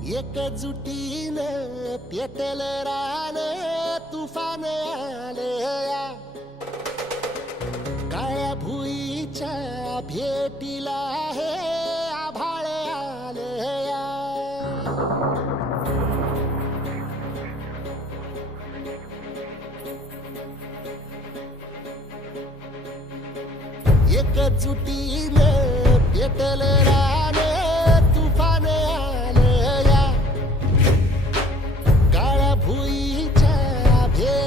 एकजुटीनं पेटेल रान तुफान आले काळ्या भुईच्या भेटीला हे आभाळ आले एकजुटीनं पेटल